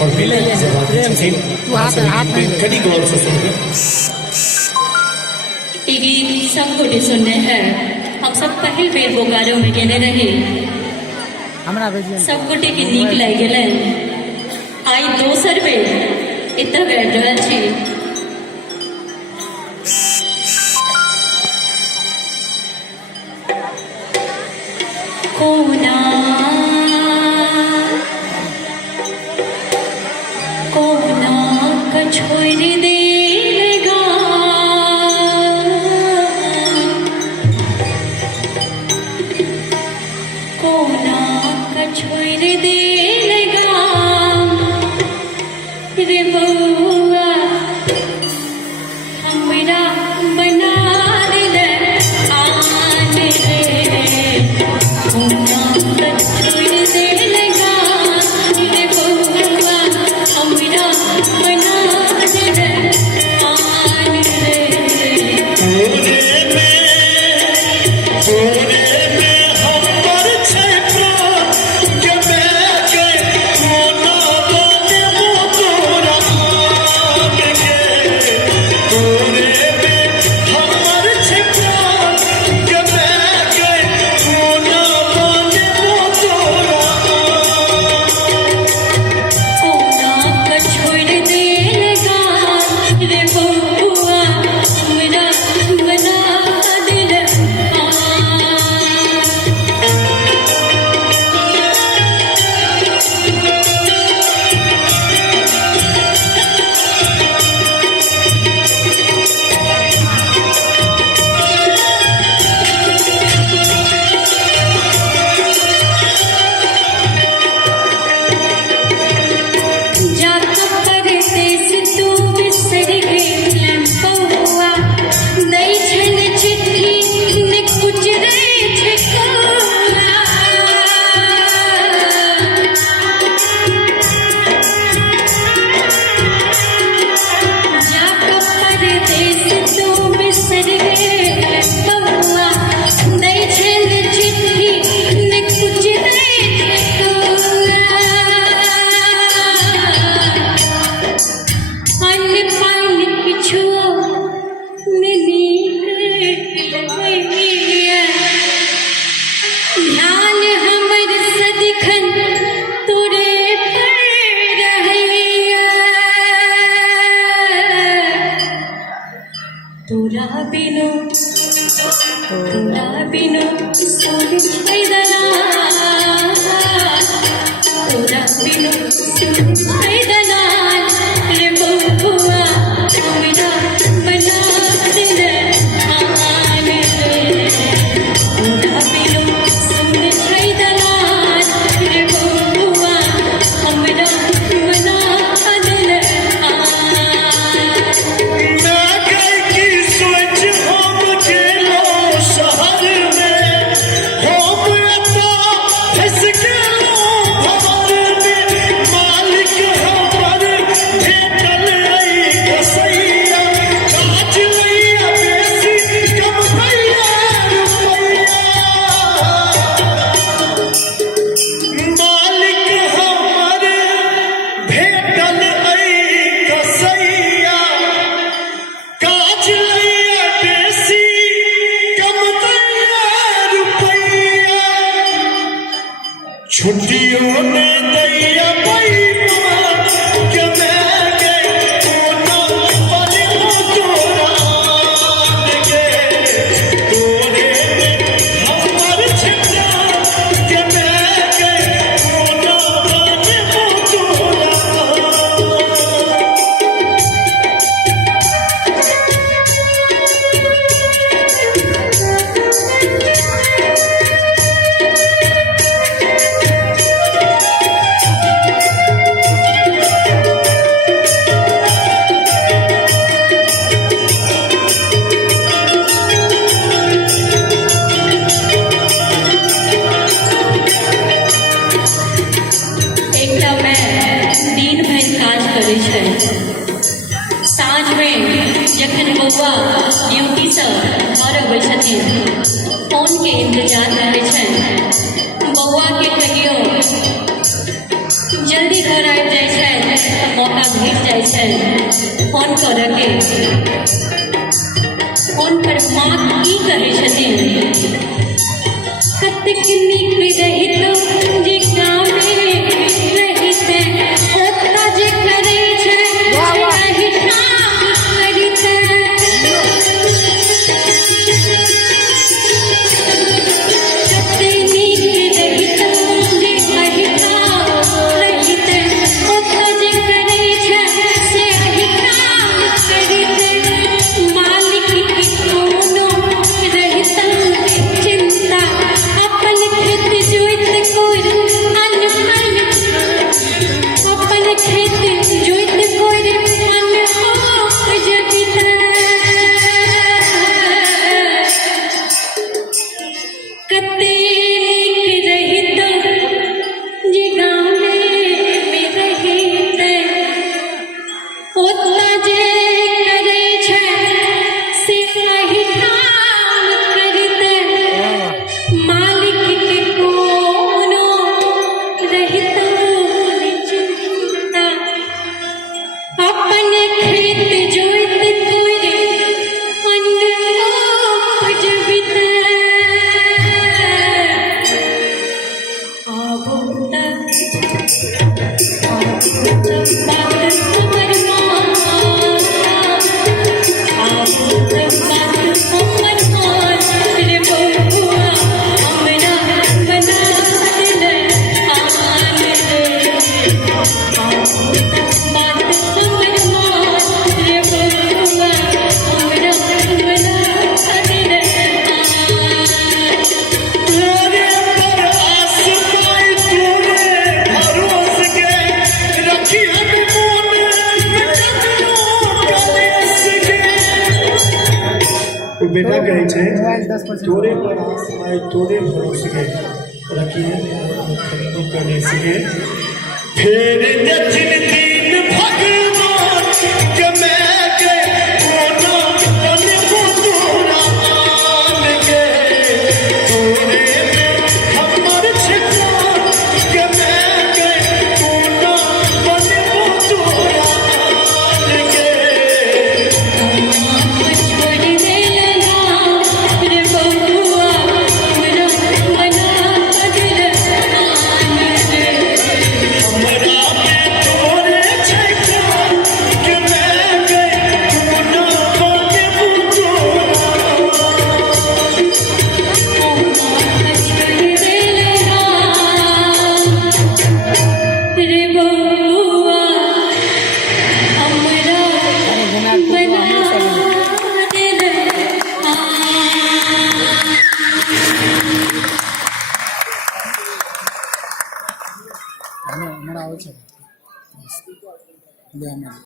और विलय की जगह कड़ी गौर से सुनिए। ये गीत सब गोटे सुनने हैं। हम सब पहल बेर बोकारो में गेने रहे, सब गोटे के नीक लग गए। आई दोसर बेर इतना गाबि रहल छी। कोना कोना कछोड़ देगा, कोना कछोड़ देगा रे बउआ हमरा बना दिल आन रे। कोना कछोड़ देगा रे बउआ हमरा बना दिल आन रे। तोरा बिनु सुन छैदना, तोरा बिनु सुन छैदना रे बउआ हमरा बना दिल आन रे। तोरा बिनु सुन छैदना रे बउआ हमरा बना दिल छुट्टियों में दैया साँझ में जखन बउआ ड्यूटी से घर अबै छथिन, फोन के इंतजार रहै छनि। बउआ के कहियो जल्दी घर आबि जाइ जाए छे फोन करऽ के फोन पर माँ की कहे छथिन कतेक नीक रहितो जे गामे रहिते ओतऽ जे करै छै एही ठाम करिते कते नीक रहितो जे एही ठाम रहिते ओतऽ जे करै छै से एही ठाम करिते मालिक के कोनो रहितन चिंता अपन खेत जोइत कोर अन्न फल अपन खेत जोइत कोर अन्न उपजबिते कते नीक रहितो जे गामे में रहिते ओतऽ जे करै छै से एही ठाम करिते मालिक के कोनो रहितो चिंता अपन खेत जोइत कोर अन्न उपजबिते आबो तक बात हमर माँ आबो तक बात हमर माँ रे बबुआ हमरा बना देले आन रे आबो तक बात हमर माँ रे बबुआ हमरा बना देले आन तोरे पर आस पाई तूने भरोस के रखी हनुमान कखनो कलेस के ओ बेटा कहै छै तोरे पर आस पाई तोरे भरोस के रखी कखनो कलेस के फेर दक्षिण दिन भगवान के मैं के कोनो बन को तोरा आन के तोरे में हमर छिपान के मैं के कोनो बन को तोरा आन के छोड़ देले ना रे बबुआ हमरा बना देले आन रे हमरा में तोरे छिपान के मैं के कोनो बन को तोरा छोड़ देले ना रे बबुआ हमरा बना देले હમણાં આવે છે